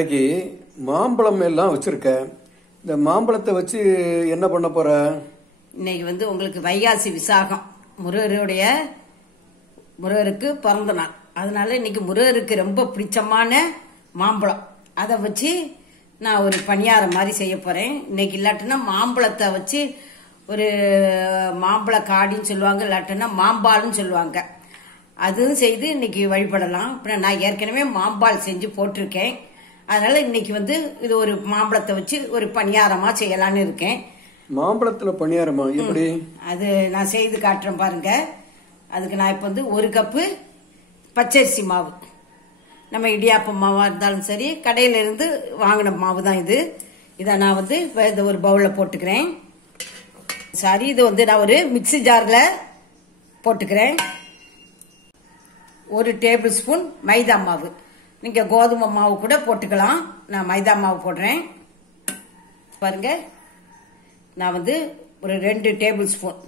இன்னைக்கு மாம்பழம் எல்லாம் வச்சிருக்கேன். இந்த மாம்பழத்தை வச்சு என்ன பண்ண போற? இன்னைக்கு உங்களுக்கு வைகாசி விசாகம், முருகருக்கு பிறந்த நாள். அதனால இன்னைக்கு முருகருக்கு ரொம்ப பிடிச்சமான மாம்பழம், அதை வச்சு நான் ஒரு பணியாரம் மாதிரி செய்ய போறேன். இன்னைக்கு இல்லாட்டினா மாம்பழத்தை வச்சு ஒரு மாம்பழ காடின்னு சொல்லுவாங்க, இல்லாட்டினா மாம்பால்னு சொல்லுவாங்க. அதுவும் செய்து இன்னைக்கு வழிபடலாம். அப்புறம் நான் ஏற்கனவே மாம்பால் செஞ்சு போட்டிருக்கேன். அதனால இன்னைக்கு இது ஒரு மாம்பழத்தை வச்சு ஒரு பணியாரமா செய்யலான்னு இருக்கேன். மாம்பழத்துல பணியாரமா எப்படி? அது நான் செய்து காட்டுறேன் பாருங்க. அதுக்கு நான் இப்ப ஒரு கப்பு பச்சரிசி மாவு, நம்ம இடியாப்ப மாவா இருந்தாலும் சரி, கடையில இருந்து வாங்கின மாவு தான் இது. இதை நான் இதை ஒரு பவுல்ல போட்டுக்கிறேன். சாரி, இது நான் ஒரு மிக்ஸி ஜார்ல போட்டுக்கிறேன். 1 டேபிள் ஸ்பூன் மைதா மாவு, நீங்க கோதுமை மாவு கூட போட்டுக்கலாம். நான் மைதா மாவு போடுறேன். பாருங்க, நான் ஒரு 2 டேபிள் ஸ்பூன்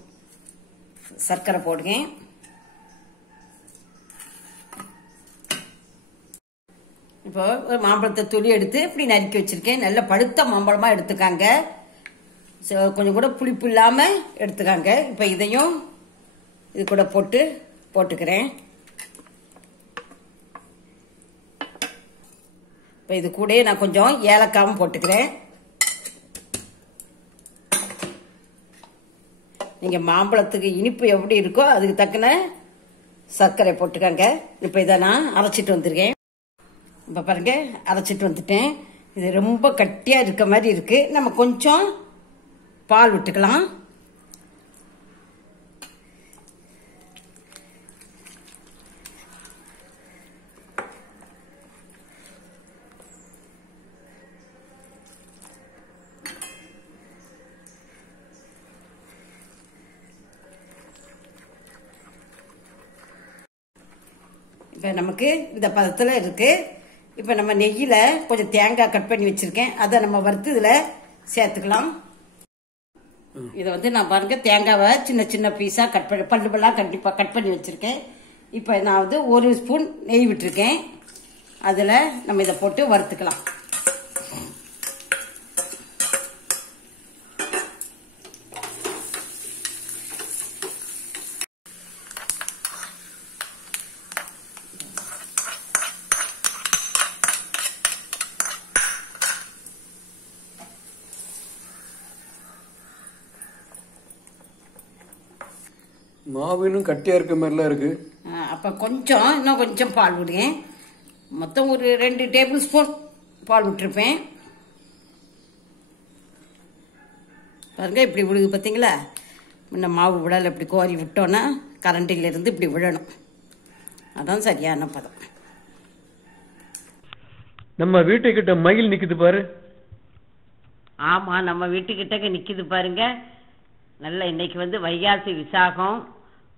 சர்க்கரை போடுறேன். இப்போ ஒரு மாம்பழத்தை துளி எடுத்து இப்படி நறுக்கி வச்சிருக்கேன். நல்ல பழுத்த மாம்பழமா எடுத்துக்காங்க, கொஞ்சம் கூட புளிப்பு இல்லாம எடுத்துக்காங்க. இப்ப இதையும் இது கூட போட்டுக்கிறேன். இப்ப இது கூட நான் கொஞ்சம் ஏலக்காவும் போட்டுக்கிறேன். நீங்க மாம்பழத்துக்கு இனிப்பு எப்படி இருக்கோ அதுக்கு தக்கன சர்க்கரை போட்டுக்காங்க. இப்ப இதை நான் அரைச்சிட்டு வந்திருக்கேன். இப்ப பாருங்க, அரைச்சிட்டு வந்துட்டேன். இது ரொம்ப கட்டியா இருக்க மாதிரி இருக்கு. நம்ம கொஞ்சம் பால் விட்டுக்கலாம். இப்ப நமக்கு இந்த பதத்துல இருக்கு. இப்ப நம்ம நெய்யில கொஞ்சம் தேங்காய் கட் பண்ணி வச்சிருக்கேன், அதை நம்ம வறுத்து இதுல சேர்த்துக்கலாம். இதை நான் பாருங்க, தேங்காவை சின்ன சின்ன பீஸா கட் பண்ணி பல்லுபெல்லாம் கண்டிப்பா கட் பண்ணி வச்சிருக்கேன். இப்ப நான் 1 ஸ்பூன் நெய் விட்டுருக்கேன். அதுல நம்ம இதை போட்டு வறுத்துக்கலாம். மாவு இன்னும் கட்டியா இருக்க மாதிரிலாம் இருக்கு. அப்ப இன்னும் கொஞ்சம் பால் விடுவேன். மொத்தம் ஒரு 2 டேபிள் ஸ்பூன் பால் விட்டுருப்பேன். பாருங்க, இப்படி விடுது பார்த்தீங்களா? முன்ன மாவு விடல, இப்படி கோரி விட்டோன்னா கரண்டில இருந்து இப்படி விழணும். அதான் சரியான பதம். நம்ம வீட்டுக்கிட்ட மயில் நிக்குது பாரு. ஆமா, நம்ம வீட்டுக்கிட்ட நிக்குது பாருங்க. நல்ல இன்னைக்கு வைகாசி விசாகம்,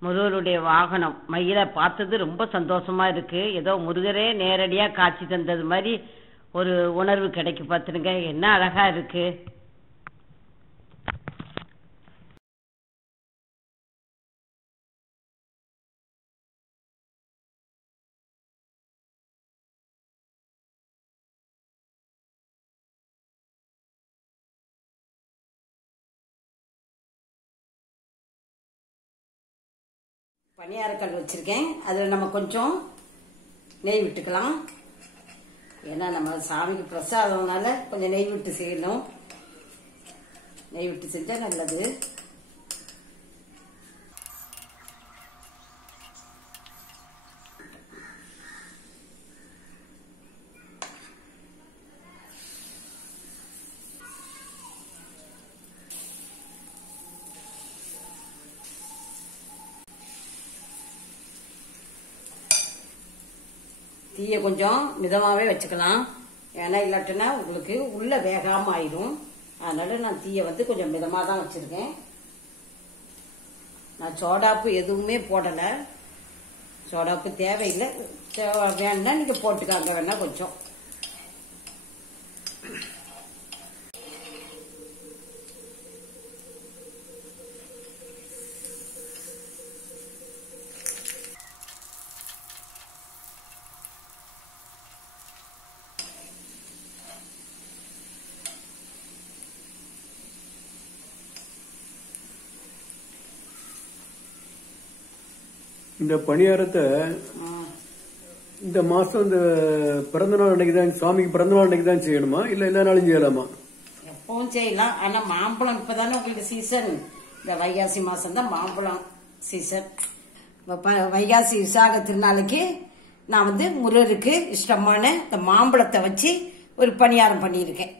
முருகருடைய வாகனம். மயிலை பார்த்தது ரொம்ப சந்தோஷமா இருக்கு. ஏதோ முருகரே நேரடியா காட்சி தந்தது மாதிரி ஒரு உணர்வு கிடைக்கு. பார்த்துருங்க, என்ன அழகா இருக்கு. பணியாரக்கல் வச்சிருக்கேன். அதுல நம்ம கொஞ்சம் நெய் விட்டுக்கலாம். ஏன்னா நம்ம சாமிக்கு பிரசாதம்னால கொஞ்சம் நெய் விட்டு செய்யணும். நெய் விட்டு செஞ்சா நல்லது. தீயை கொஞ்சம் மிதமாவே வச்சுக்கலாம். ஏன்னா இல்லாட்டினா உங்களுக்கு உள்ள வேகாம ஆயிடும். அதனால நான் தீயை கொஞ்சம் மிதமா தான் வச்சிருக்கேன். நான் சோடாப்பு எதுவுமே போடல. சோடாப்பு தேவையில்லை, வேணா நீங்க போட்டுக்காங்க, வேணா கொஞ்சம். இந்த பணியாரத்தை இந்த மாசம் இந்த பிறந்த நாள் அன்னைக்கு தான், சுவாமிக்கு பிறந்த நாள் அன்னைக்கு தான் செய்யணுமா இல்ல எல்லா நாளும் செய்யலாமா? எப்பவும் செய்யலாம். ஆனா மாம்பழம் இப்பதானே உங்களுக்கு சீசன். இந்த வைகாசி மாசம் தான் மாம்பழம் சீசன். வைகாசி விசாக திருநாளுக்கு நான் முருகருக்கு இஷ்டமான இந்த மாம்பழத்தை வச்சு ஒரு பணியாரம் பண்ணியிருக்கேன்.